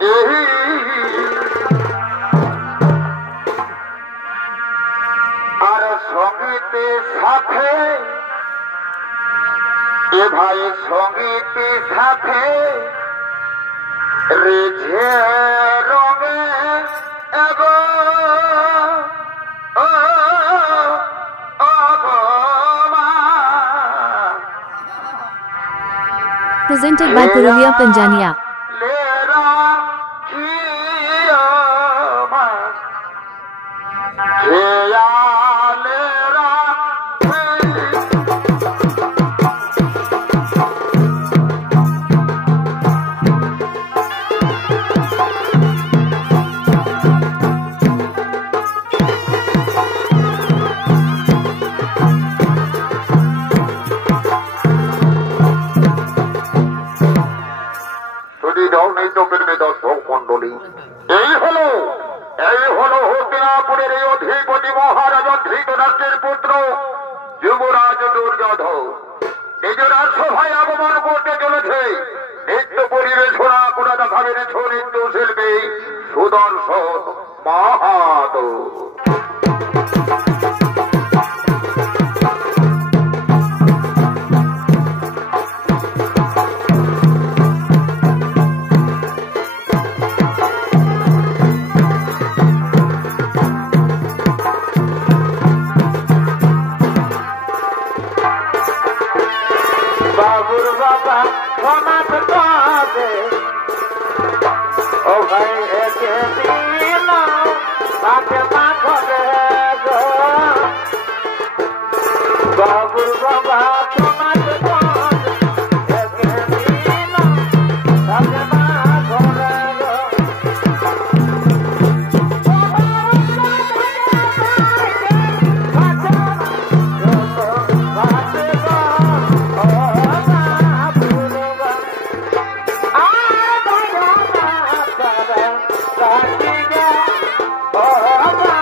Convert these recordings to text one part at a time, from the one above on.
আর সঙ্গীতের সাথে এ ভাই সঙ্গীতের সাথে রেঝে রঙে এগো Presented by Purulia Panjania. হস্তিনাপুরের এই অধিপতি মহারাজ ধৃতরাষ্ট্রের পুত্র যুবরাজ দুর্যোধন নিজ রাজসভায় আগমন করতে চলেছে। নৃত্য পরিবেশনা করে দেখাবেন নৃত্য শিল্পী সুদর্শন মাহাতো। বাবুর বাবা সনাত পাবে ও ভাই একে দিন তাকে মাখবে গো বাবুর বাবা সনাত পাবে একে দিন তাকে মাখবে গো Oh,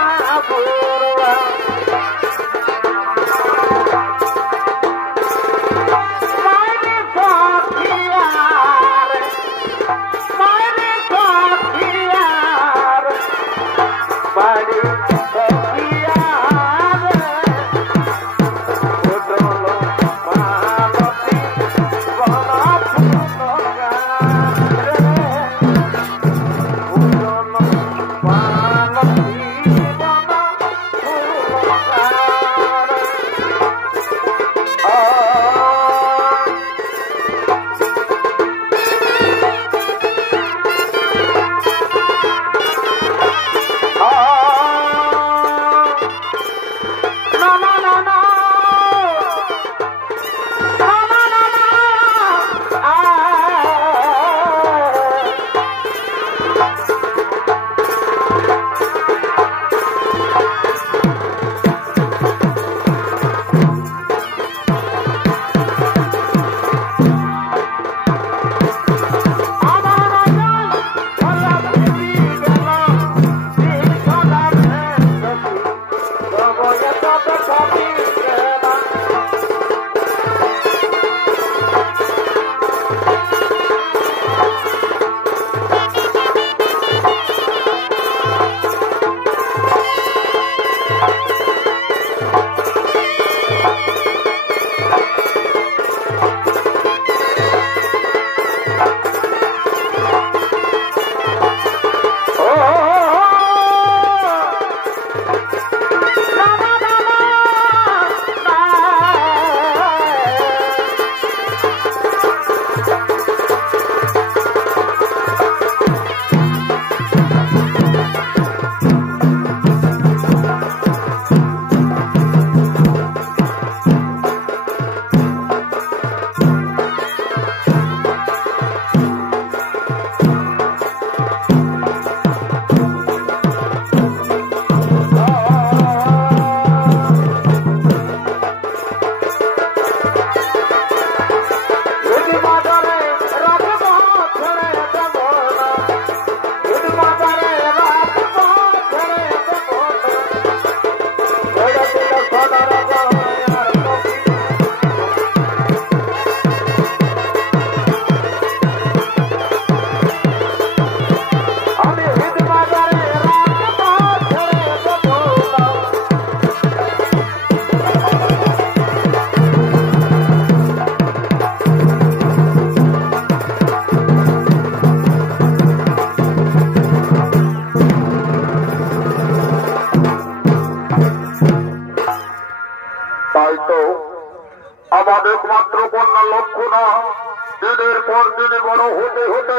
হতে হতে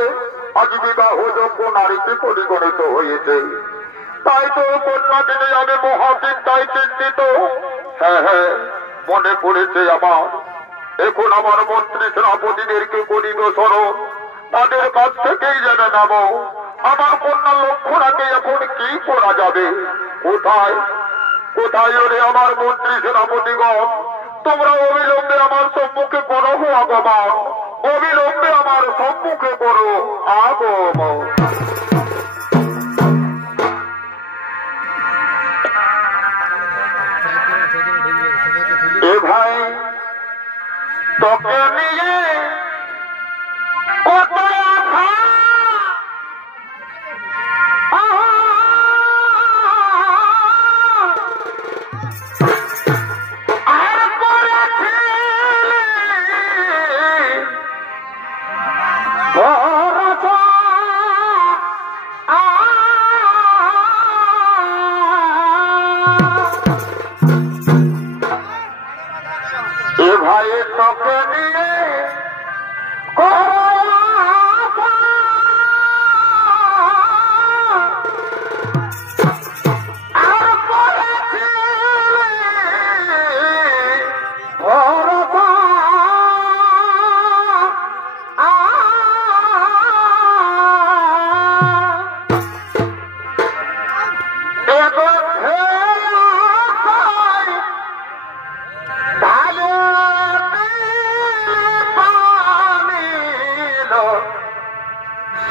আজ বিবাহ যোগ্য নারীতে পরিগণিত হয়েছে। তাই তো কন্যাকে নিয়ে আমি মহাচিন্তায় চিন্তিত। হ্যাঁ হ্যাঁ, মনে পড়েছে আমার। এখন আমার মন্ত্রী সেনাপতিদেরকে করিব স্মরণ, তাদের কাছ থেকেই জেনে নেব আমার কন্যা লক্ষ্মণাকে এখন কি করা যাবে। কোথায় কোথায় ওরে আমার মন্ত্রী সেনাপতিগণ, তোমরা অবিলম্বে আমার সম্মুখে করো আগমন, অবিলম্বে আমার সম্মুখে করো আগমন। এ ভাই তোকে নিয়ে কত আশা, আর করেছিলি ভরসা, এ ভাই তোকে নিয়ে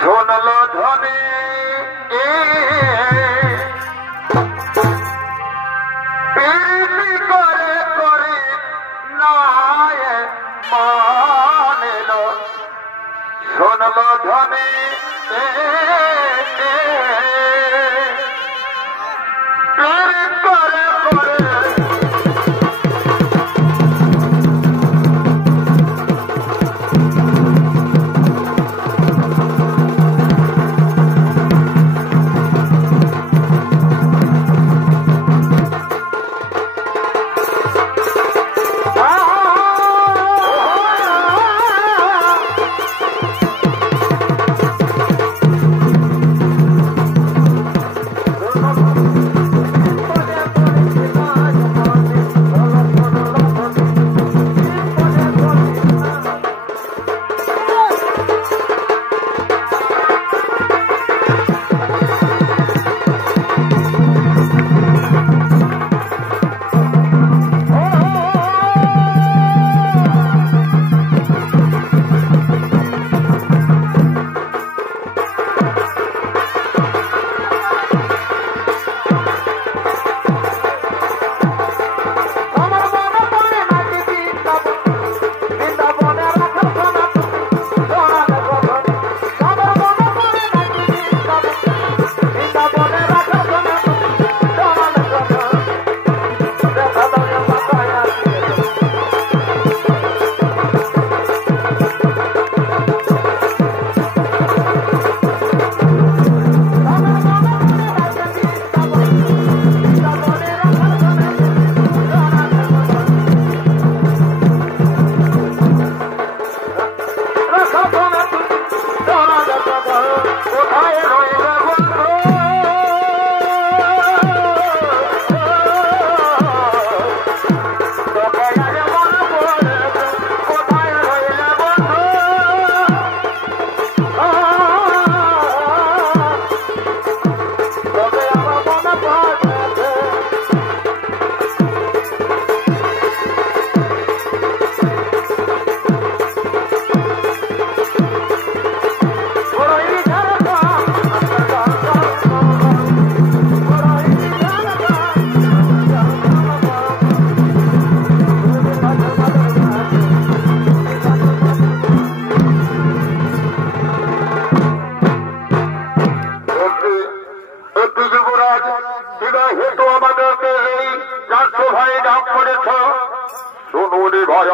শোনল ধ্বনি প্রীতি করে করে নয় মানিল, শোনল ধ্বনি প্রীতি করে করে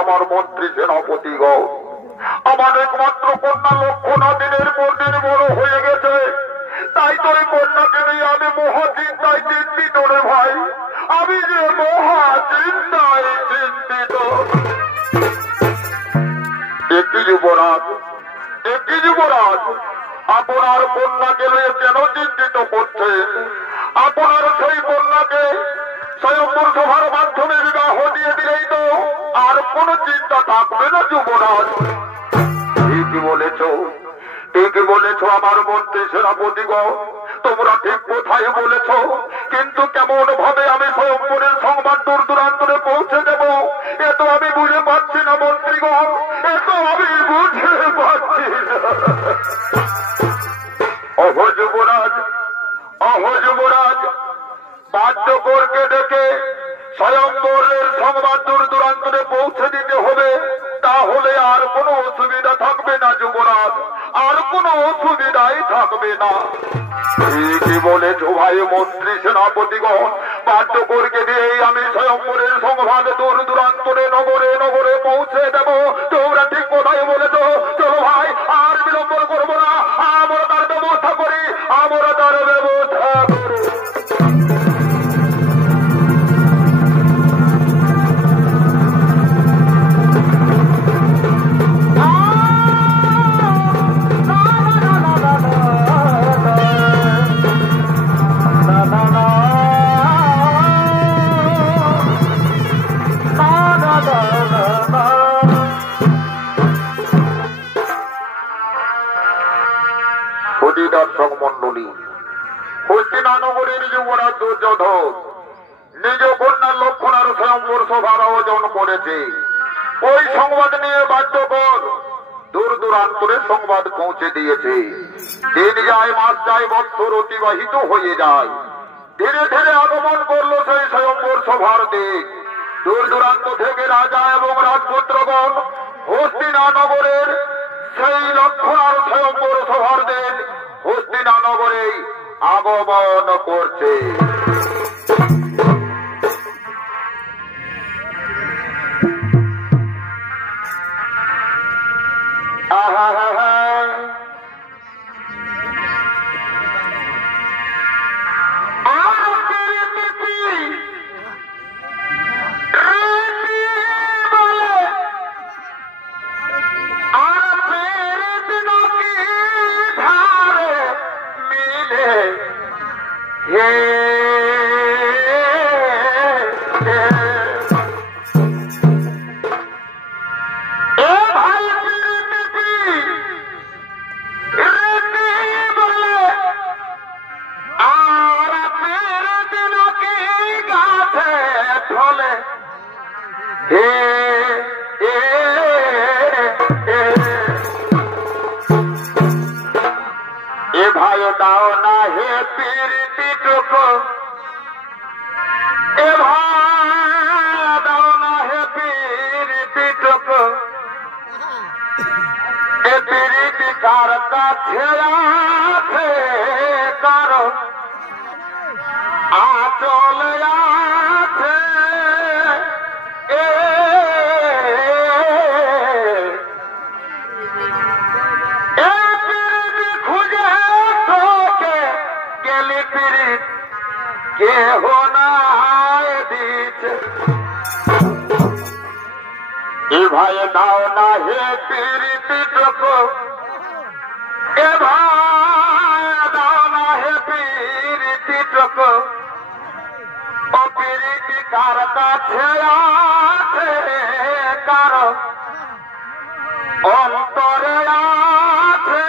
আমার মন্ত্রী সেনাপতিগণ, আমার একমাত্র কন্যা লক্ষ্মণা দিনের পর দিন বড় হয়ে গেছে। তাই তো এই কন্যাকে নিয়ে আমি মহাচিন্তায় চিন্তিত রে ভাই, আমি যে মহাচিন্তায় চিন্তিত। একটি যুবরাজ আপনার কন্যাকে নিয়ে কেন চিন্তিত করছেন? আপনার সেই কন্যাকে স্বয়ম্বর সভার মাধ্যমে বিবাহ দিয়ে দিলেই তো আর কোন চিন্তা থাকবে না যুবরাজ। ঠিকই বলেছ, ঠিকই বলেছ আমার মন্ত্রী সেনাপতিগণ, তোমরা ঠিক কোথায় বলেছ। কিন্তু কেমন ভাবে আমি স্বয়ম্বরের সংবাদ দূর দূরান্তরে পৌঁছে দেব এ তো আমি বুঝে পাচ্ছি না মন্ত্রীগণ, এ তো আমি বুঝে পাচ্ছি না। অহ যুবরাজ, অহ যুবরাজ, বাদ্যকরকে ডেকে স্বয়ম্বরের সংবাদ দূর দূরান্তরে পৌঁছে দিতে হবে, তাহলে আর কোনো অসুবিধা থাকবে না যুবরাজ, আর কোনো অসুবিধাই থাকবে না। ঠিকই বলেছ ভাই মন্ত্রী সেনাপতিগণ, বাদ্যকরকে দিয়েই আমি স্বয়ম্বরের সংবাদ দূর দূরান্তরে নগরে নগরে পৌঁছে দেব। তোমরা ঠিক কোথায় বলেছ। চলো ভাই, আর বিলম্ব করবো না, আমরা তার ব্যবস্থা করি, আমরা তার ব্যবস্থা করি। দর্শক মন্ডলী, হস্তিনানগরের যুবরাজ দুর্যোধন নিজ কন্যা লক্ষণার স্বয়ম্বর সভার আয়োজন করেছে। ওই সংবাদ নিয়ে বাদ্যকর দূর দূরান্তরে সংবাদ পৌঁছে দিয়েছে। দিন যায়, মাস যায়, বৎসর অতিবাহিত হয়ে যায়। ধীরে ধীরে আগমন করলো সেই স্বয়ম্বর সভার দিক। দূর দূরান্ত থেকে রাজা এবং রাজপুত্রগণ হস্তিনানগরের সেই লক্ষণার স্বয়ম্বর সভার দিন হস্তিনানগরে আগমন করছে। ভাই দাও না হে পিরিতি টক, এ ভাই দাও না হে পিরিতি টক, ও পিরিতি কার কাছে আছে কার অন্তরে আছে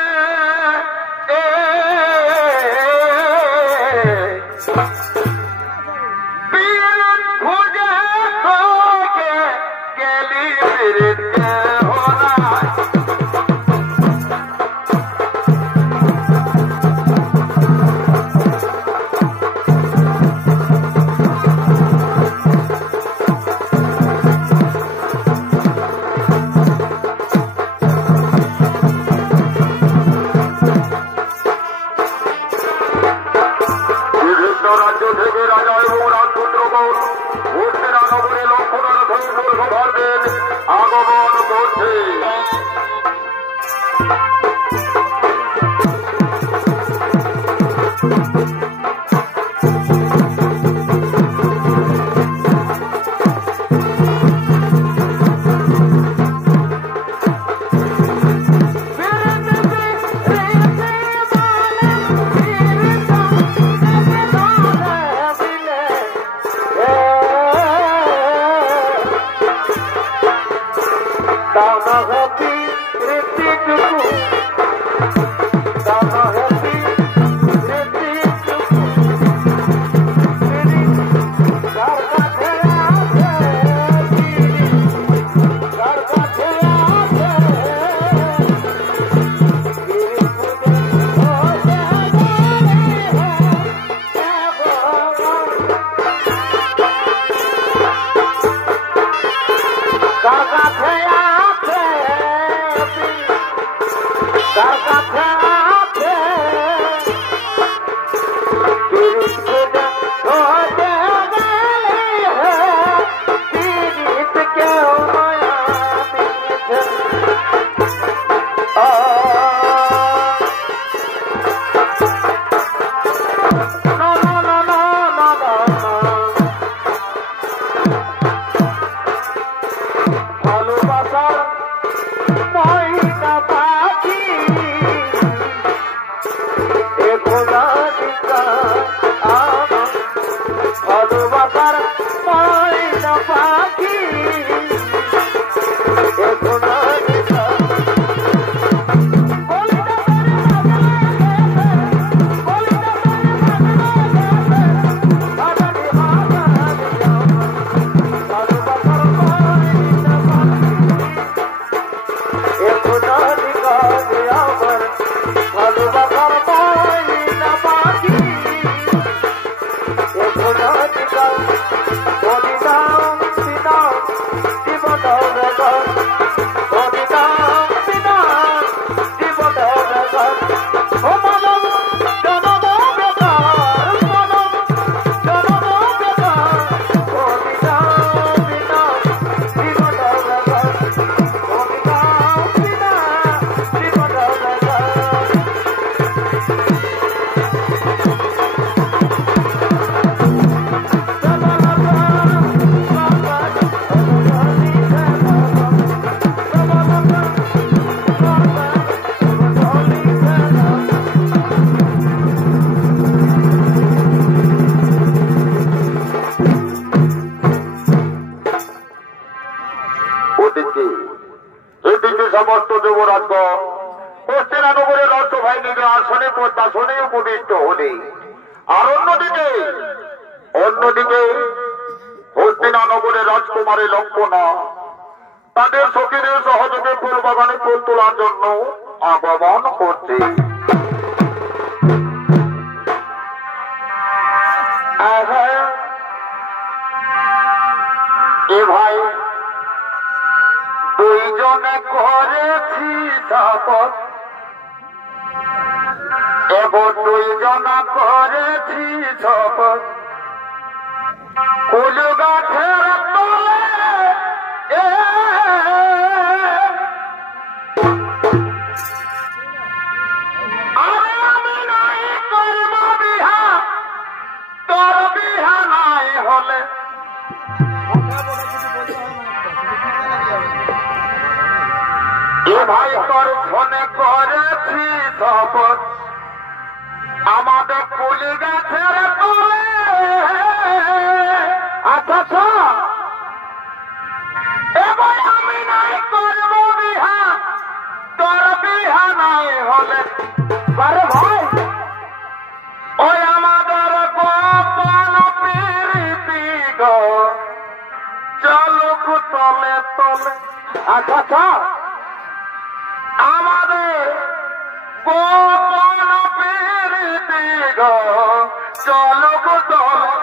আগমন করছে। এগুলো আমার ভালোবাসার ময়না পাখি এগুলো সমস্ত যুবরাজগণ হস্তিনানগরের রাষ্ট্রবাহিনীর আসনে প্রত্যাশনে উপবিষ্ট হলে আর অন্যদিকে হস্তিনানগরের রাজকুমারী লক্ষ্মণা তাদের সখীদের সহযোগে ফুল বাগানে ফুল তোলার জন্য আগমন করছে। এ ভাই দুইজনে করেছি শপথ এবং দুইজনা করেছি শপথ কুল গাছের তলে আমি নাই করব বিহা তোর বিহা নাই হলে ভাই তোর ফোনে করেছি শপথ আমাদের কুলি গাছের তলে আচ্ছা এবার আমি নাই করব বিহা তোর বিহা নাই হলে আরে ভাই ওই আমাদের গোপন প্রীতি গো চলুক তলে তলে আচ্ছা আমাদের গোপন প্রীতি গো চলুক তলে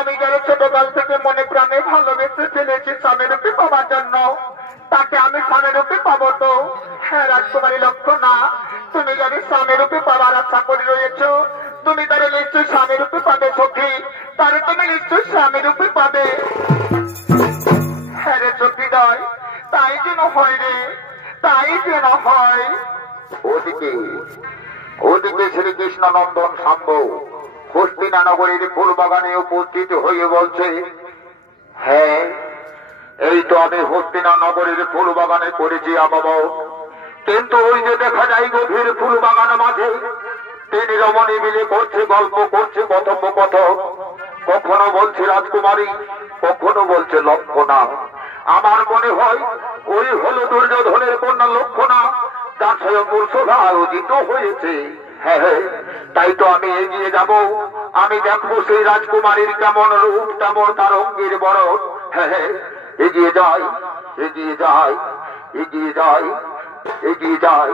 আমি যারা ছোটকাল থেকে মনে প্রাণে ভালোবেসে ফেলেছি স্বামীরূপে পাওয়ার জন্য, তাকে আমি স্বামীরূপে পাবো তো? হ্যাঁ রাজকুমারী লক্ষণা, তুমি যদি স্বামীরূপে পাওয়ার আশা করে রয়েছ, তুমি তারে নিশ্চয়ই স্বামীরূপে পাবে সখী, তারে তুমি নিশ্চয়ই স্বামীরূপে পাবে। হ্যাঁ রে সখী দয়, তাই যেন হয় রে, তাই যেন হয়। ওদিকে ওদিকে শ্রীকৃষ্ণ নন্দন শাম্ব হস্তিনা নগরীর ফুল বাগানে উপস্থিত হয়ে বলছে, হ্যাঁ এই তো আমি হস্তিনা নগরীর ফুল বাগানে করেছি বাবা, কিন্তু ওই যে দেখা যায় গভীর ফুল বাগান মাঝে তিনি রমণী মিলে করছে, গল্প করছে, কথোপকথন। কখনো বলছে রাজকুমারী, কখনো বলছে লক্ষণা। আমার মনে হয় ওই হলো দুর্যোধনের কন্যা লক্ষণা, তার স্বয়ংবর সভা আয়োজিত হয়েছে। হ্যাঁ হ্যাঁ, তাই তো আমি এগিয়ে যাব, আমি দেখবো সেই রাজকুমারীর কেমন রূপ, কেমন তার অঙ্গের বরণ। হ্যাঁ হ্যাঁ, এগিয়ে যাই, এগিয়ে যাই, এগিয়ে যাই, এগিয়ে যাই,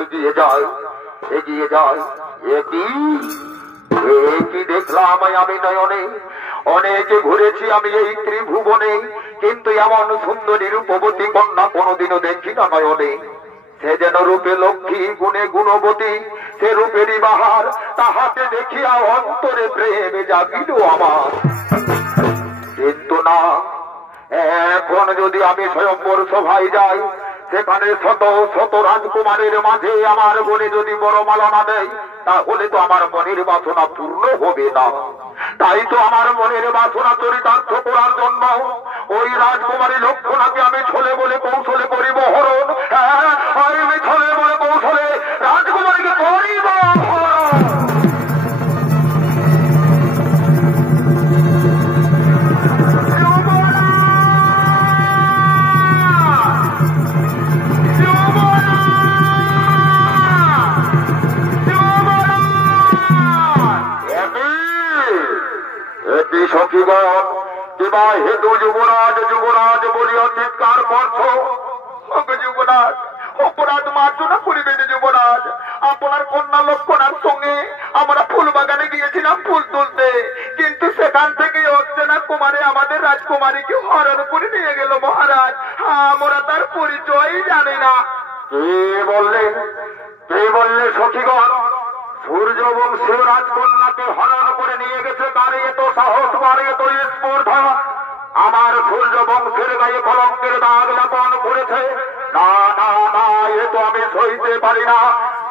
এগিয়ে যাই, এগিয়ে যাই। একই দেখলাম আমি নয়নে, অনেকে ঘুরেছি আমি এই ত্রিভুবনে, কিন্তু এমন সুন্দরী রূপবতী কন্যা কোনোদিনও দেখি না নয়নে। সে যেন রূপে লক্ষ্মী, গুণে গুণবতী, সে রূপেরই বাহার, তাহাকে দেখিয়া অন্তরে প্রেম জাগিল আমার। কিন্তু না, এখন যদি আমি স্বয়ংবর সভায় যাই, সেখানে শত শত রাজকুমারের মাঝে আমার বনে যদি বড় মালা না দেয়, তাহলে তো আমার মনের বাসনা পূর্ণ হবে না। তাই তো আমার মনের বাসনা চরিতার্থ করার জন্য ওই রাজকুমারী লক্ষণাকে আমি ছলে বলে কৌশলে করিব হরণ। হ্যাঁ, আমি ছলে বলে কৌশলে রাজকুমারীকে করিব হরণ। সখীগণ, কিবা হেতু যুবরাজ যুবরাজ বলিয়া চিৎকার করছ? যুবরাজ, অপরাধ মার্জনা করিবেন যুবরাজ। আপনার কন্যা লক্ষণার সঙ্গে আমরা ফুল বাগানে গিয়েছিলাম ফুল তুলতে, কিন্তু সেখান থেকে অর্চনা কুমারে আমাদের রাজকুমারীকে হরণ করে নিয়ে গেল মহারাজ। আমরা তার পরিচয়ই জানি না। কে বললে, কে বললে সখীগণ? সূর্যবংশীয় রাজকন্যাকে হরণ করে নিয়ে গেছে, তার এত সাহস, তার এত স্পর্ধা, আমার সূর্যবংশের গায়ে কলঙ্কের দাগ লেপন করেছে। না না না, এ তো আমি সইতে পারি না।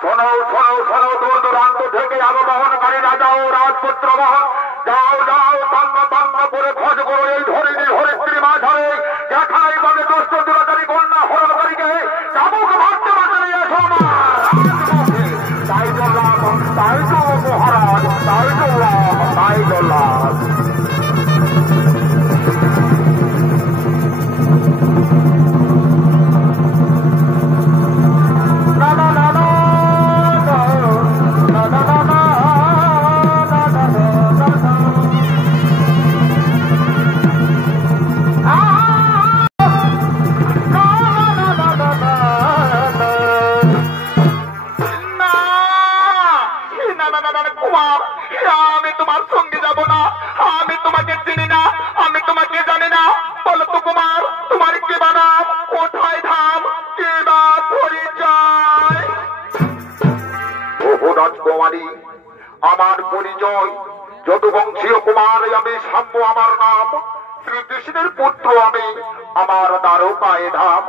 শোনো শোনো শোনো, দূর দূরান্ত থেকে আগমনকারী রাজাও রাজপুত্র মহল, যাও যাও, তন্ন তন্ন করে খোঁজ করো এই ধরিনী হরিত্রী মাঝারে, যেখানেই পাবে দুষ্ট দুরাচারী কন্যা হরণকারীকে চাবুক মারতে মারতে নিয়ে এসো না। তাই বললাম, তাই তো মহারাজ, তাই বললাম, তাই বললাম। আমি তোমার সঙ্গে যাব না, আমি তোমাকে চিনি না, আমি তোমাকে জানি না। বলো তো কুমার, তোমার কি বানাম, কোথায় ধাম, কি বা পরিচয়? ওহো রাজকুমারী, আমার পরিচয় যদুবংশীয় কুমার, আমি শাম্ব আমার নাম, শ্রীকৃষ্ণের পুত্র আমি, আমার দ্বারকায় ধাম।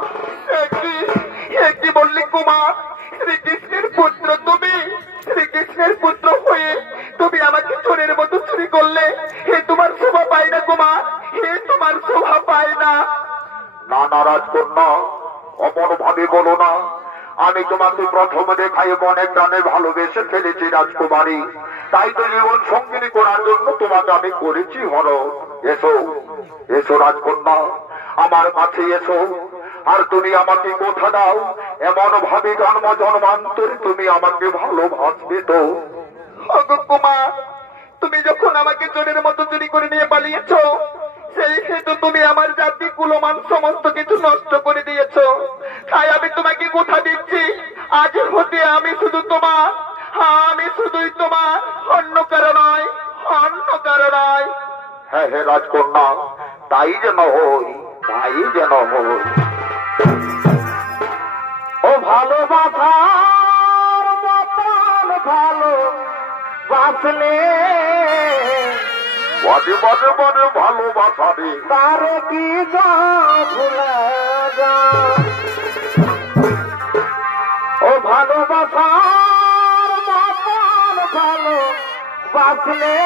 একই বললি কুমার, শ্রীকৃষ্ণের পুত্র তুমি? শ্রীকৃষ্ণের পুত্র হয়ে তুমি আমাকে চোরের মতো চুরি করলে, হে তোমার শোভা পায় না কুমার, হে তোমার শোভা পায় না। না না রাজকন্যা, অমন ভাবে বলো না। আমি তোমাকে প্রথম দেখায় মনে প্রাণে ভালোবেসে ফেলেছি রাজকুমারী, তাই তো জীবন সঙ্গিনী করার জন্য তোমাকে আমি করেছি হরণ। এসো এসো রাজকন্যা, আমার কাছে এসো, আর তুমি আমাকে কথা দাও, এমন ভাবে জন্ম জন্মান্তরে তুমি আমাকে ভালোবাসবে তো? কুমার, তুমি যখন আমাকে চোরের মতো চুরি করে নিয়ে পালিয়েছ, সেই হেতু তুমি আমার জাতি কুলমান সমস্ত কিছু নষ্ট করে দিয়েছ। তাই আমি তোমাকে কথা দিচ্ছি, আজ হতে আমি শুধু তোমার, আমি শুধুই তোমার, অন্য কারো নয়, অন্য কারো নয়। হ্যাঁ হে রাজকন্যা, তাই যেন হই, তাই যেন হই। ও ভালোবাসার মতন ভালো বাসলে বাজে বাজে বাজে ভালোবাসা রে, তারে কি গো ভুলে যা। ও ভালোবাসার মতন ভালো বাসলে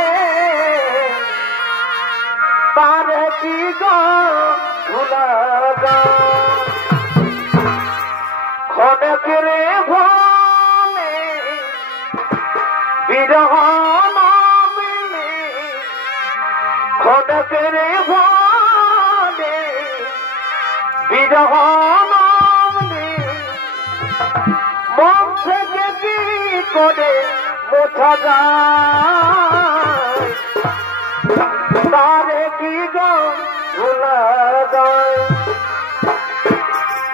তারে কি গো ভুলে যা। খনক রে ভনে বিরহ নামিলে, খনক রে ভনে বিরহ নামিলে, মন থেকে কি করে মোছা যায়, তারে কি গো ভুলা যায়।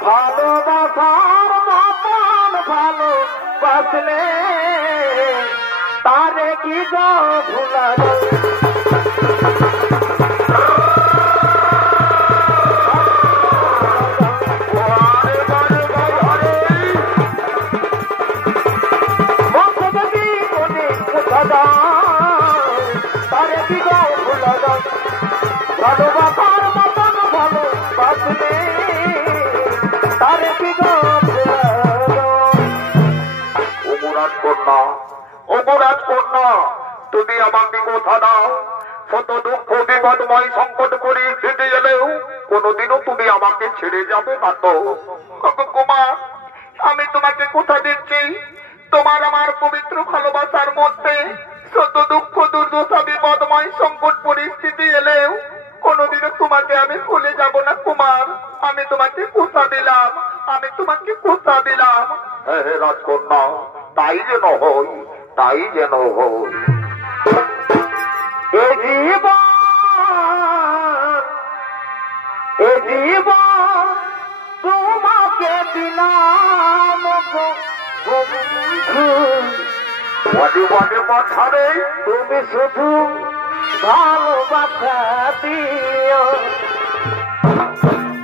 ভালোবাসার মতন ভালো বাসলে তারে কি গো ভুলা যায়। তারে কি গো ভুলা যায়। ভালোবাসার মতন ভালো বাসলে তারে কি গো ভুলা যায়। অপরাধ কন্যা, অপরাধ কন্যা, তুমি আমাকে কথা দাও, শত দুঃখ বিপদময় সংকট পরিস্থিতি এলেও কোনোদিনও তুমি আমাকে ছেড়ে যাবে না তো? কুমার, আমি তোমাকে কথা দিচ্ছি, তোমার আমার পবিত্র ভালোবাসার মধ্যে শত দুঃখ দুর্দশা বিপদময় সংকট পরিস্থিতি এলেও কোনোদিনও তোমাকে আমি ভুলে যাব না কুমার। আমি তোমাকে কথা দিলাম, আমি তোমাকে কথা দিলাম। হ্যাঁ হে রাজকন্যা, তাই যেন হই, তাই যেন হই। এ জীবন, এ জীবন তোমাকে দিলাম গো বন্ধু। বাজে বাজে মাথারে তুমি শুধু ভালোবাসা দিও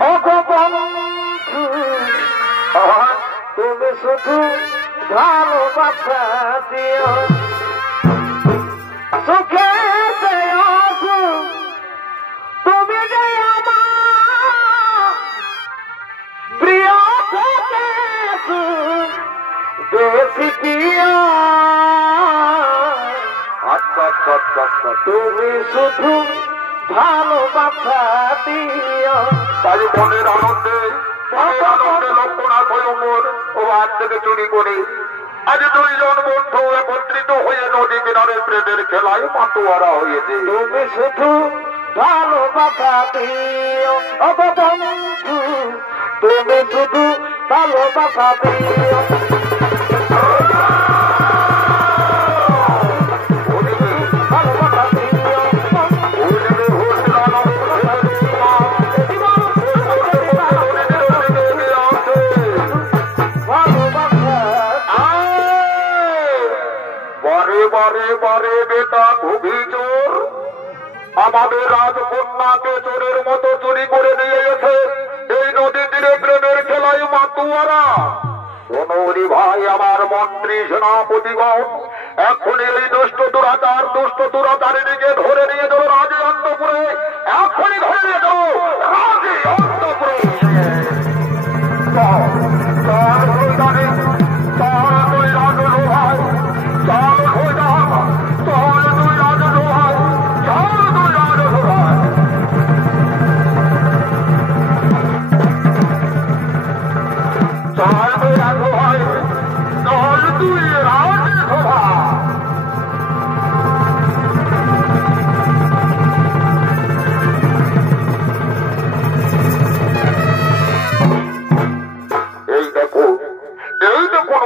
ও গো বন্ধু। তুমি শুধু ভালোবাসা দিও, সুখে তুমি যে আমার প্রিয় থেকে বেশি প্রিয়। আচ্ছা আচ্ছা আচ্ছা আচ্ছা, তুমি শুধু ভালোবাসা দিও। তাই মনের আনন্দে, মনের আনন্দে লক্ষ্যনাথ ভয়ঙ্কর ও আজ থেকে চুরি করে আজ দুইজন বন্ধু একত্রিত হয়ে নদী কিনারে প্রেমের খেলায় মাতোয়ারা হয়েছে। তুমি শুধু ভালোবাসা দিও ও গো বন্ধু। তুমি শুধু ভালোবাসা দিও। ভালোবাসা দিও বারে বারে বেটা খুবই চোর, আমাদের রাজকন্যাকে চোরের মতো চুরি করে নিয়ে গেছে এই নদী তীরে প্রেমের খেলায় মাতুয়ারা। সোনরি ভাই আমার মন্ত্রী সেনাপতিগণ, এখনই এই দুষ্ট দুরাচারীকে ধরে নিয়ে যাবো রাজে অন্তপুরে, এখনই ধরে নিয়ে যাবো রাজে অন্তপুরে।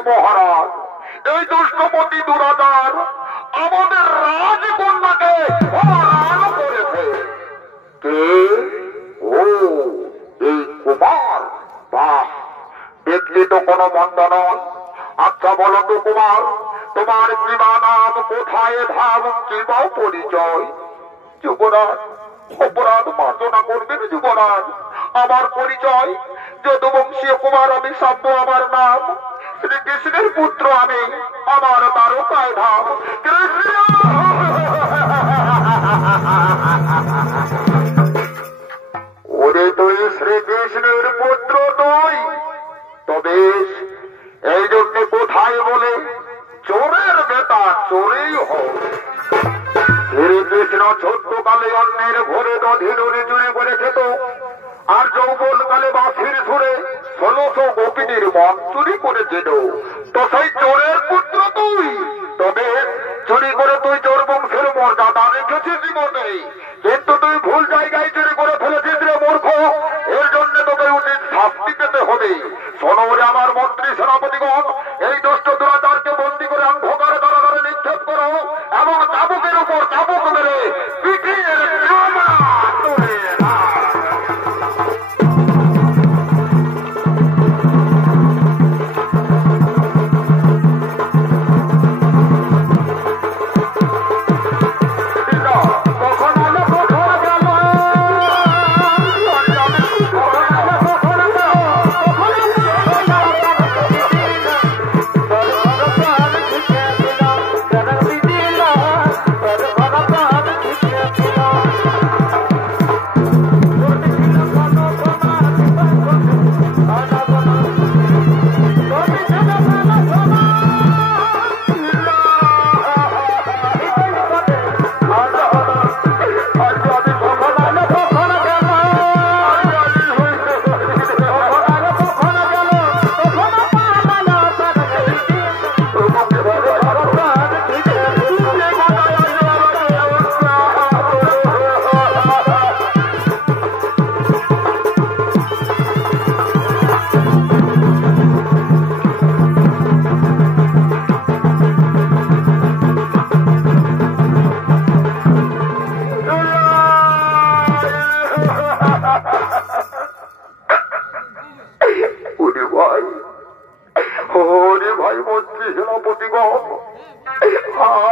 মহারাজ, এই দুষ্টমতি দুরাচার আমাদের রাজকন্যাকে হরণ করেছে। কে? ও এই কুমার। বাহ, ব্যক্তি তো কোনো মন্দ নয়। আচ্ছা বলো তো কুমার, তোমার কি বা নাম, কোথায় ধাম, কি বা পরিচয়? যুবরাজ, অপরাধ মার্জনা করবেন যুবরাজ। আমার পরিচয় যদুবংশীয় কুমার, আমি সাব্য আমার নাম, শ্রীকৃষ্ণের পুত্র আমি, আমার দ্বারকায় ধাম কৃষ্ণ। ওরে তুই শ্রীকৃষ্ণের পুত্র তুই, তবে এই জন্য কোথায় বলে চোরের বেটা চোরেই হোক। শ্রীকৃষ্ণ ছোট্টকালে অন্যের ভোরে দধিনুরে চুরি করে খেত, আর যৌবন কালে বাঁশির সুরে 1600 গোপিনীর মন চুরি করে যেত। তো সেই চোরের পুত্র তুই, তবে চুরি করে তুই চোর বংশের মর্যাদা রেখেছিস জীবনে, কিন্তু তুই ভুল জায়গায় চুরি করে ফেলেছিস রে মূর্খ। এর জন্য তোকে উচিত শাস্তি পেতে হবে। শোনো রে আমার মন্ত্রী সেনাপতিগণ, এই দুষ্ট দুরাচারকে বন্দী করে অন্ধকারে কারাগারে নিক্ষেপ করো এবং চাবুকের উপর চাবুক মেরে পিঠিয়ে চামড়া তুলে দাও।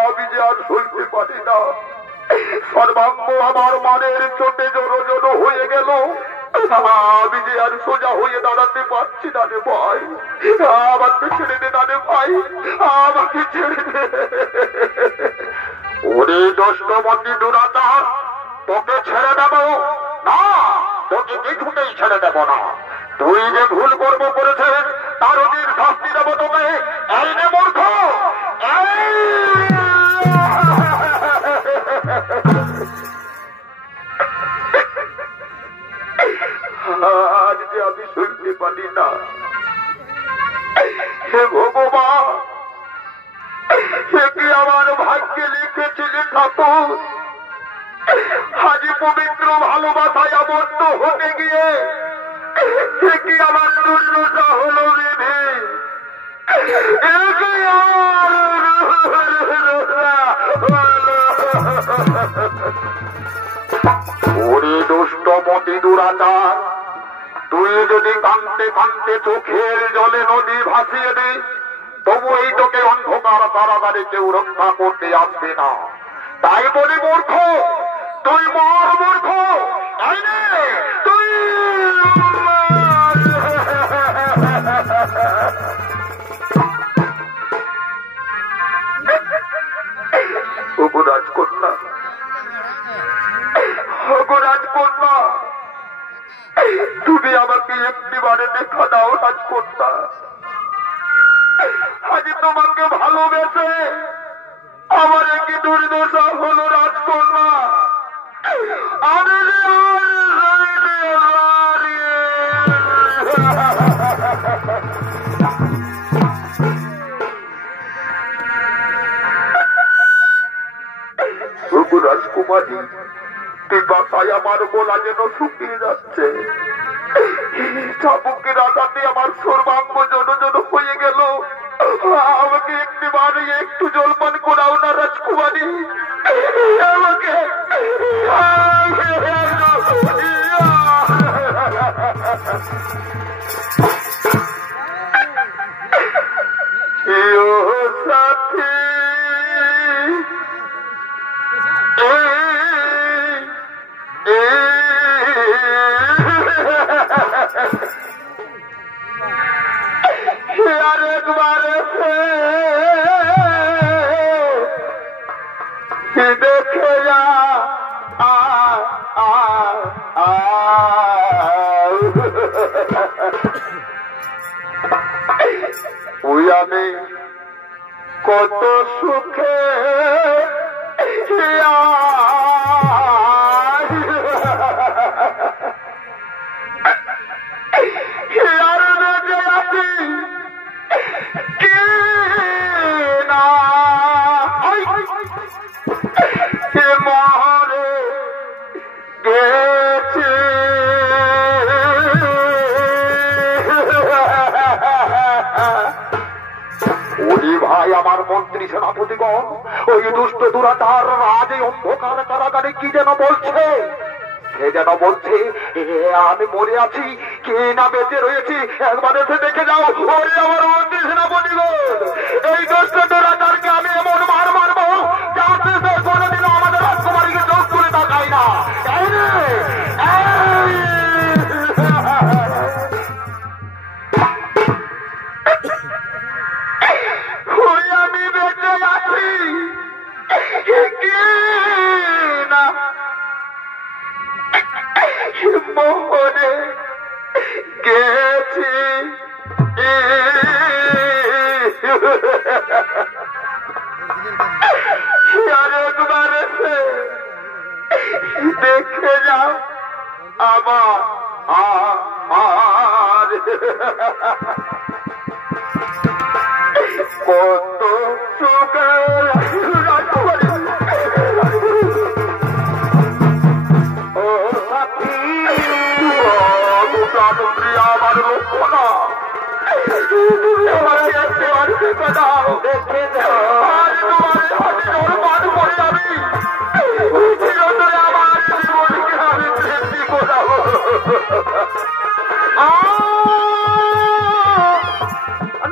আমি যে আর সইতে পারি না, সর্বাঙ্গ আমার মানের চোটে জড়ো জড়ো হয়ে গেল। আমি যে আর সোজা হয়ে দাঁড়াতে পারছি না রে ভাই, আমাকে ছেড়ে দে না রে ভাই, আমাকে ছেড়ে দে। ওরে দষ্টমতি দুরাচার, তোকে ছেড়ে দেব না, তোকে কিছুতেই ছেড়ে দেব না। তুই যে ভুল কর্ম করেছিস তার অধীর শাস্তি দেব তোকে। এই নে মূর্খ, আজ যে আমি শুনতে পারি না। হে ভগবান, সে কি আমার ভাগ্যে লিখেছিলে ঠাকুর? আজ পবিত্র ভালোবাসায় আবদ্ধ হতে গিয়ে সে কি আমার দুর্দশা হলো বিধি? ওরে দুষ্টমতি দুরাচার, তুই যদি কাঁদতে কাঁদতে চোখের জলে নদী ভাসিয়ে দিস, তবু এই তোকে অন্ধকার কারাগারে কেউ রক্ষা করতে আসবে না। তাই বলি মূর্খ, তুই মর মূর্খ, তুই রাজকন্যা, রাজকন্যা, তুমি আমাকে একটিবারে দেখা দাও রাজকন্যা। আজ তোমাকে ভালোবেসে আমার কি দুর্দশা হলো রাজকন্যা। আমি রাজকুমারী, তুই বাসায় আমার গলা যেন শুকিয়ে যাচ্ছে। চাবুকের আঘাতে আমার সর্বাঙ্গ জন জন হয়ে গেল। আমাকে একটিবারে একটু জলপান করাও না রাজকুমারী, আমাকে। সাথী আরেকবার দেখে যা ওই আমি কত সুখে ভাই আমার মন্ত্রী সেনাপতিগণ, ওই দুষ্ট দুরাচার রাজ অন্ধকার কারাগারে কি যেন বলছে। সে যেন বলছে আমি মরে আছি কে না বেঁচে রয়েছি, একবার এসে দেখে যাও। ওরে আমার মন্ত্রী সেনাপতিগণ, এই দুষ্ট দুরাচারকে আমি এমন মার মারবো যাতে সে কোনোদিনও আমাদের রাজকুমারীকে চোখ তুলে তাকায় না। আমি বেঁচে আছি না মোহনে গেছি আরেকবার দেখে যাও আমার কত সুখে ও সাথী আমার লক্ষ্য না, তুমি আমাকে একটু আনতে পাঠাও। দেখে যাও তোমার হাতে জল পান করে আমি চিরতরে আমার জীবনকে আমি তৃপ্তি করাবো।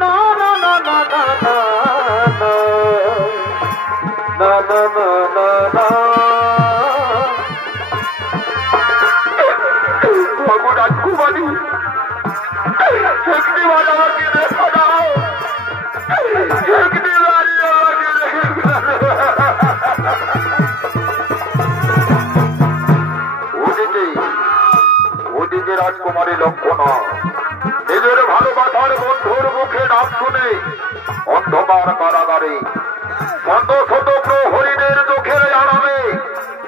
না না না না না না না না না না বাবু রাজকুমারী একটি বার আমাকে দেখা দাও, একটি বাড়ি আমাকে ওদিকে রাজকুমারী লক্ষণা নিজের ভালোবাসার বন্ধুর মুখে নাম শুনে অন্ধকার কারাগারে শত শত প্রহরীদের চোখের আড়ালে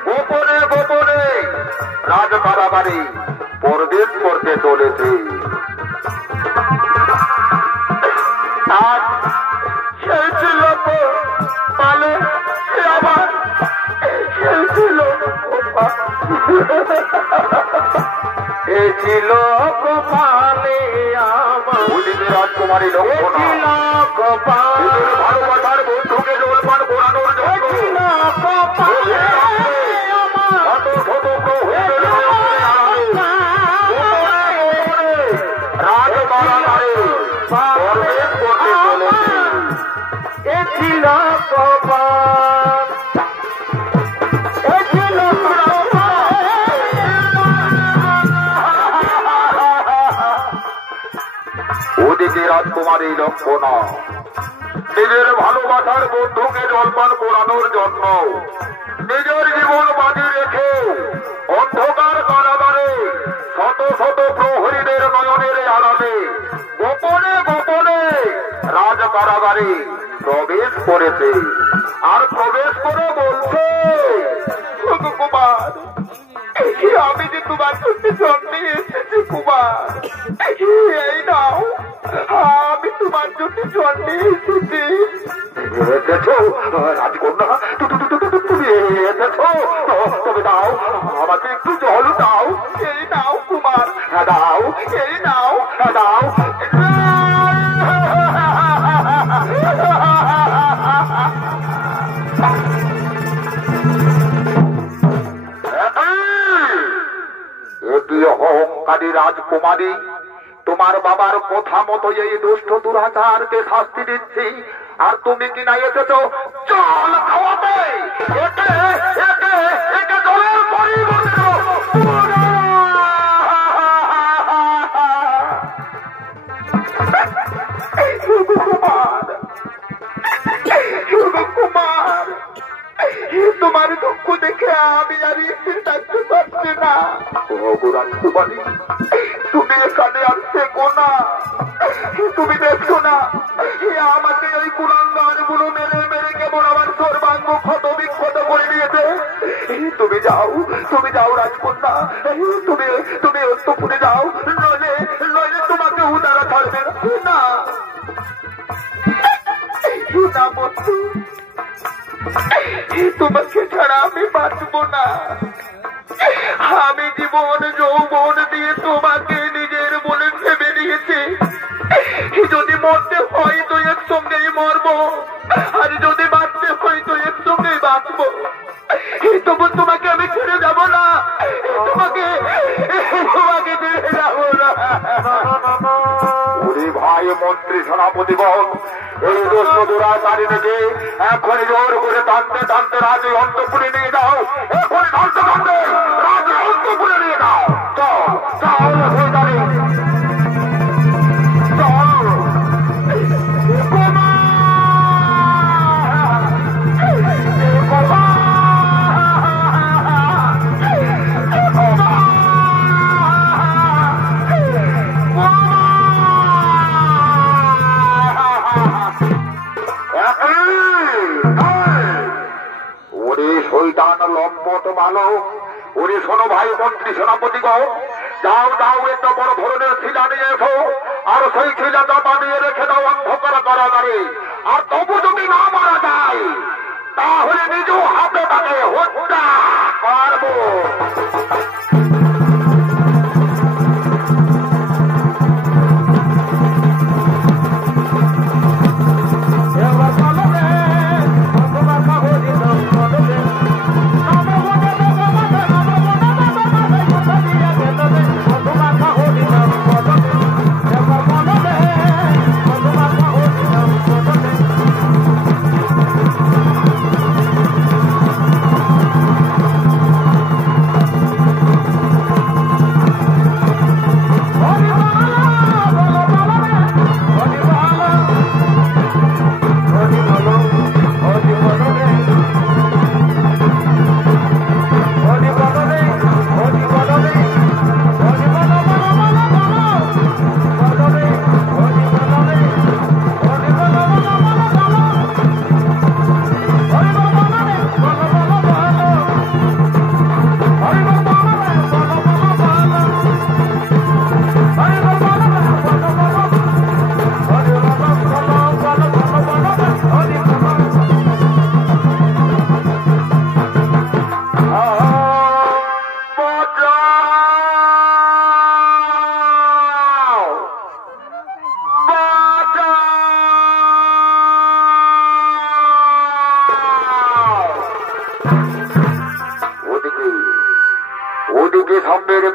গোপনে গোপনে রাজ কারাগারে প্রবেশ করতে চলেছে। আর সেই ছিল পালে আবার সেই ছিল ছিল গোপালে আমার ওদিকে রাজকুমারী লক্ষণা ভালোবাসার বন্ধুকে জলপান করানোর জন্য রাজকারাগারে প্রবেশ করতে চলেছে। এ ছিল গোপাল, এ ছিল ওদিকে রাজকুমারী লক্ষণা নিজের ভালোবাসার বন্ধুকে জলপান করানোর জন্য নিজের জীবন বাজি রেখে অন্ধকার কারাগারে শত শত প্রহরীদের নয়নের আড়ালে গোপনে গোপনে রাজ কারাগারে প্রবেশ করেছে। আর প্রবেশ করে বলছে, কুমার আমি যে তোমার জন্য জন্মে এসেছি কুমার, এই নাও আমি তোমার জন্য জন্মে এসেছি। রাজকন্যা তুমি এসেছো, তবে দাও আমাকে একটু জল দাও। এই নাও কুমার দাও, এই নাও দাও। অহংকারী রাজকুমারী, তোমার বাবার কথা মতো এই দুষ্ট দুরাচারকে শাস্তি দিচ্ছি, আর তুমি কিনা এসেছো জল খাওয়াতে। একে জলের পরিবর্তে কুমার, কুমার, তোমার দুঃখ দেখে আমি আর থাকতে পারছি না। রাজকুমারী, তুমি এখানে আসছে কোনা, তুমি দেখছো না আমাকে এই কুলাঙ্গার গুলো মেরে মেরে কেমন আমার সর্বাঙ্গ ক্ষত বিক্ষত করে দিয়েছে। তুমি যাও, তুমি যাও রাজকন্যা, তুমি তুমি অন্তপুরে যাও, নইলে নইলে তোমাকে উদারা ছাড়বে না। না বন্ধু, তোমাকে ছাড়া আমি বাঁচবো না। আমি জীবন যৌবন দিয়ে তোমাকে নিজের বলে ভেবে নিয়েছি। যদি মরতে হয় তো একসঙ্গেই মরবো, আর যদি বাঁচতে হয় তো একসঙ্গেই বাঁচবো। তবু তোমাকে আমি ছেড়ে যাব না, তোমাকে তোমাকে ছেড়ে যাব না। ওরে ভাই মন্ত্রী সেনাপতিগণ, এই দোষ দুরাচারীকে এখন জোর করে টানতে টানতে রাজে অন্তপুরে নিয়ে যাও। এখন টানতে টানতে রাজে অন্তপুরে নিয়ে যাও। চল চল হয়ে যাবে, চল। লম্বট ভালো। ওরে শোনো ভাই মন্ত্রী সেনাপতিগণ, যাও যাও একটা বড় ধরনের শিলা নিয়ে এসো, আর সেই শিলাটা বানিয়ে রেখে দাও অন্ধকার কারাগারে। আর তবু যদি না মারা যায় তাহলে নিজ হাতে তাকে হত্যা করবো।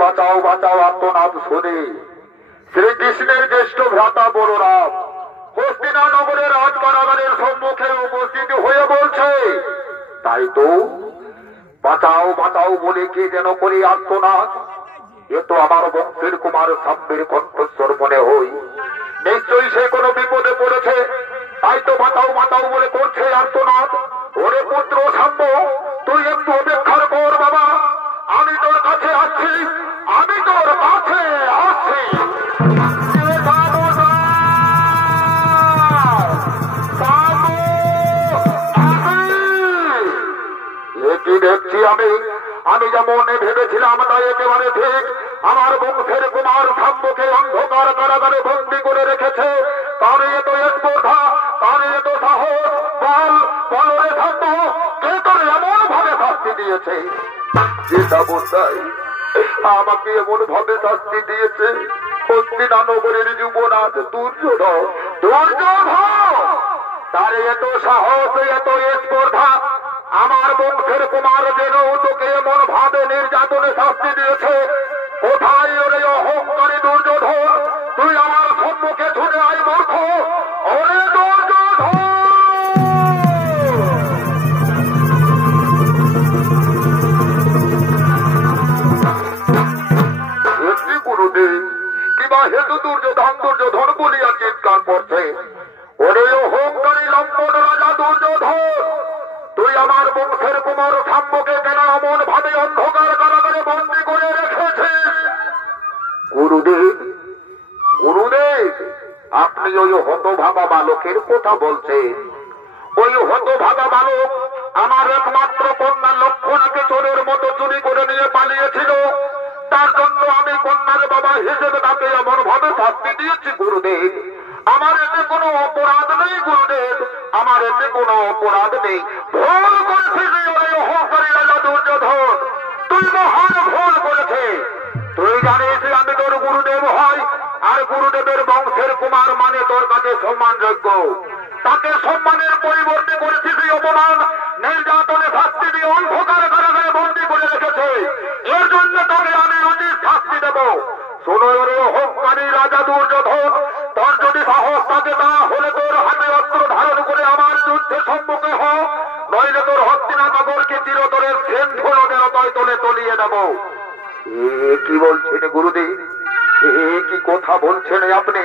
বাঁচাও বাঁচাও আত্মনাদ শুনে শ্রীকৃষ্ণের জ্যেষ্ঠ ভ্রাতা বলরাম হস্তিনানগরের রাজকারাগারের সম্মুখে উপস্থিত হয়ে বলছে, তাই তো বাঁচাও বাঁচাও বলে কে যেন করে আত্মনাদ। এ তো আমার বংশের কুমার সাম্যের কণ্ঠস্বর মনে হই, নিশ্চয়ই সে কোনো বিপদে পড়েছে, তাই তো বাঁচাও বাঁচাও বলে করছে আত্মনাদ। ওরে পুত্র সাম্য, তুই একটু অপেক্ষার কর বাবা, আমি তোর কাছে আসছি, আমি তোর কাছে আসছি। কি দেখছি আমি যেমন ভেবেছিলাম তাই একেবারে ঠিক। আমার বংশের কুমার সাম্যকে অন্ধকার কারাগারে বন্দী করে রেখেছে। তার এত স্পর্ধা, তার এত সাহস, বল বলরে সাম্য, কে তোর এমন ভাবে শাস্তি দিয়েছে? যেটা বোঝাই আমাকে এমন ভাবে শাস্তি দিয়েছে হস্তিনানগরের যুবরাজ দুর্যোধন। তার এত সাহস, এত স্পর্ধা, আমার বংশের কুমার যেন তোকে এমন ভাবে নির্যাতনে শাস্তি দিয়েছে। কোথায় ওরে অহংকারী দুর্যোধন? তুই আমার সম্মুখে ছুটে আয় মূর্খ। ওরে দুর্যোধন! গুরুদেব, কিবা হেতু দুর্যোধন দুর্যোধন বলিয়া চিৎকার করছে, ওরে অহংকারী লম্পট রাজা দুর্যোধন, তুই আমার বংশের কুমার সাম্যকে কেন এমন ভাবে অন্ধকার কারাগারে বন্দী করে রেখেছিস? গুরুদেব, গুরুদেব, আপনি ওই হতভাগা বালকের কথা বলছেন। ওই হতভাগা বালক আমার একমাত্র কন্যা লক্ষণাকে চোরের মতো চুরি করে নিয়ে পালিয়েছিল। তার জন্য আমি কন্যার বাবা হিসেবে তাকে এমন ভাবে শাস্তি দিয়েছি গুরুদেব। আমার এতে কোনো অপরাধ নেই গুরুদেব, আমার এতে কোনো অপরাধ নেই। ভুল করেছিস ওই অহংকারী রাজা দুর্যোধন, তুই মহান ভুল করেছে। তুই জানিস আমি তোর গুরুদেব হয়, আর গুরুদেবের বংশের কুমার মানে তোর কাছে সম্মানযোগ্য। তাকে সম্মানের পরিবর্তে করেছিস অপমান, নির্যাতনে শাস্তি দিয়ে অন্ধকার কারাগারে বন্দী করে রেখেছে। এর জন্য তোকে আমি উচিত শাস্তি দেব। শোনো রে অহংকারী রাজা দুর্যোধন, তোর যদি সাহস থাকে তা হলে তোর হাতে অস্ত্র ধারণ করে আমার যুদ্ধে সম্মুখে হ, নইলে তোর হস্তিনানগরকে চিরতরে সেন্ধু নদের তয় তলে তলিয়ে দেব। কি বলছেন গুরুদেব, কি কথা বলছেন আপনি?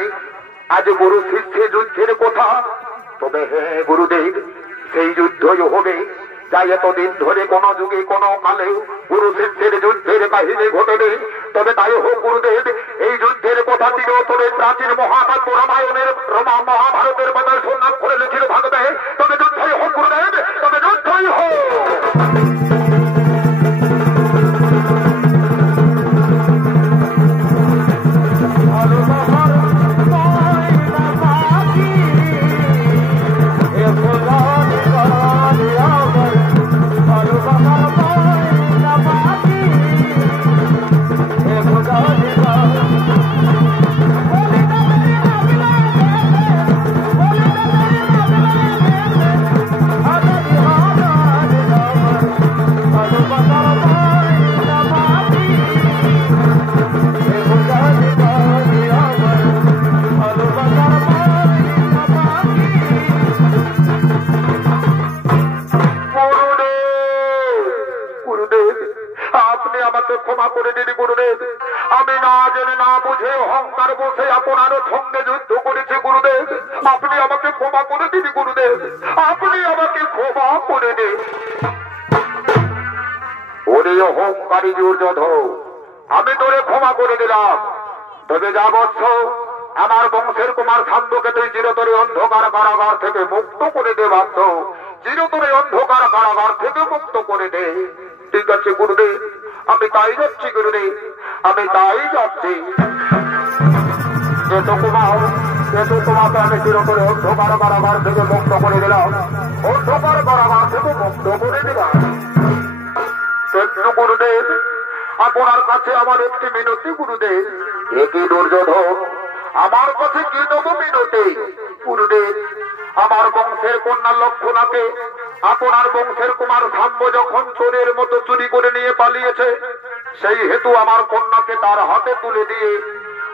আজ গুরু শিষ্যে যুদ্ধের কথা। তবে হ্যাঁ গুরুদেব, সেই যুদ্ধই হবে যা এতদিন ধরে কোন যুগে কোন কালে গুরু শিষ্যের যুদ্ধের কাহিনী ঘটেনি। তবে তাই হোক গুরুদেব, এই যুদ্ধের কথা চিরতরে প্রাচীন মহাকাব্য রামায়ণের মহাভারতের বাজার সন্ন্যাস করে লিখিত থাকবে। তবে যুদ্ধই হোক গুরুদেব, তবে যুদ্ধই হোক। ক্ষমা করে দিন গুরুদেব, আমি না জেনে না বুঝে অহংকার বসে আপনার সঙ্গে যুদ্ধ করেছি গুরুদেব। আপনি আমাকে ক্ষমা করে দিন গুরুদেব, আপনি আমাকে ক্ষমা করে দিন। ওরে অহংকারী দুর্যোধন, আমি তোরে ক্ষমা করে দিলাম। তবে যা বৎস, আমার বংশের কুমার সাম্যকে তুই চিরতরে অন্ধকার কারাগার থেকে মুক্ত করে দে। বাধ্য চিরতরে অন্ধকার কারাগার থেকে মুক্ত করে দে। ঠিক আছে গুরুদেব, আমি তাই যাচ্ছি গুরুদেব, আমি তাই যাচ্ছি। তোমাকে আমি চিরতরে অন্ধকার কারাগার থেকে মুক্ত করে দিলাম, অন্ধকার কারাগার থেকে মুক্ত করে দিলাম। গুরুদেব, আপনার কাছে আমার একটি মিনতি গুরুদেব। একই দুর্যোধন, আমার কাছে কি দেব মিনতি গুরুদেব? আমার বংশের কন্যা লক্ষণাকে আপনার বংশের কুমার সাম্য যখন চোরের মতো চুরি করে নিয়ে পালিয়েছে, সেই হেতু আমার কন্যাকে তার হাতে তুলে দিয়ে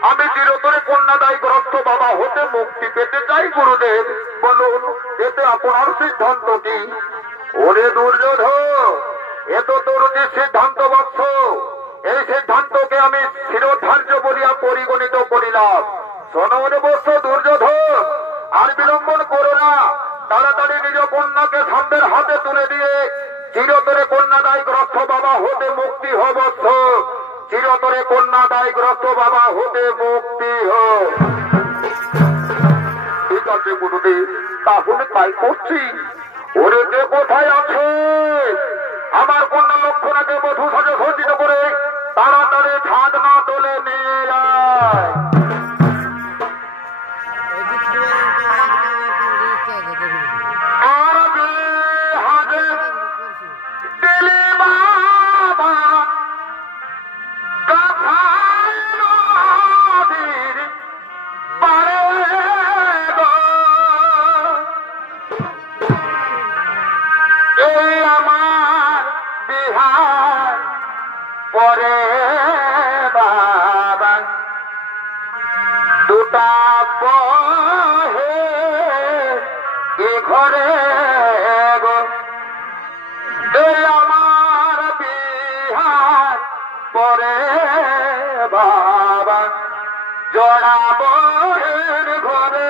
আমি চিরতরে কন্যাদায়গ্রস্ত বাবা হতে মুক্তি পেতে চাই গুরুদেব। বলুন এতে আপনার সিদ্ধান্ত কি? ওরে দুর্যোধন, এ তো তোর যে সিদ্ধান্ত বৎস, এই সিদ্ধান্তকে আমি শিরোধার্য বলিয়া পরিগণিত করিলাম। শোনো রে বৎস দুর্যোধন, আর বিলম্বন করো না, তাড়াতাড়ি নিজ কন্যাকে সাম্যের হাতে তুলে দিয়ে চিরতরে কন্যাদায়গ্রস্ত বাবা হতে মুক্তি হ বৎস, চিরতরে কন্যাদায়গ্রস্ত বাবা হতে মুক্তি হ। ঠিক আছে গুরুদেব, তাহলে তাই করছি। ওরে যে কোথায় আছে, আমার কন্যা লক্ষণাকে বধূ সাজে সজ্জিত করে তাড়াতাড়ি ছাদ না তোলে নিয়ে যায়। পরে বাবা দুটা বহে এ ঘরে গো, আমার বিহার পরে বাবা জড়া বহের ঘরে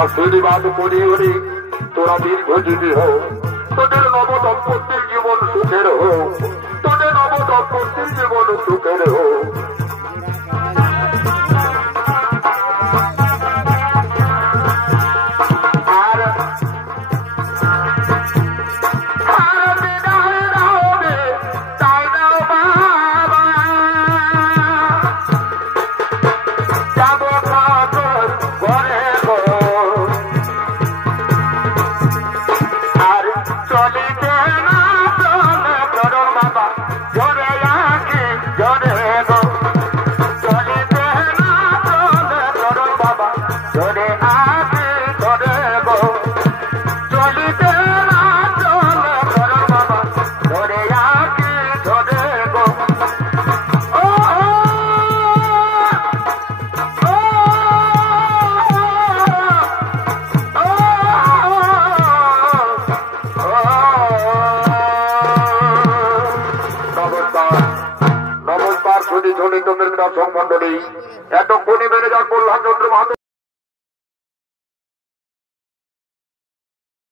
আশীর্বাদ করি হরি তোরা দীর্ঘজীবী হোক, তোদের নব দম্পতির জীবন সুখের হোক, তোদের নব দম্পতির জীবন সুখের হোক। Yo ঝলিত দর্শক মন্ডলী, এতক্ষণই বেড়ে যান কল্যাণ চন্দ্র মাহাতো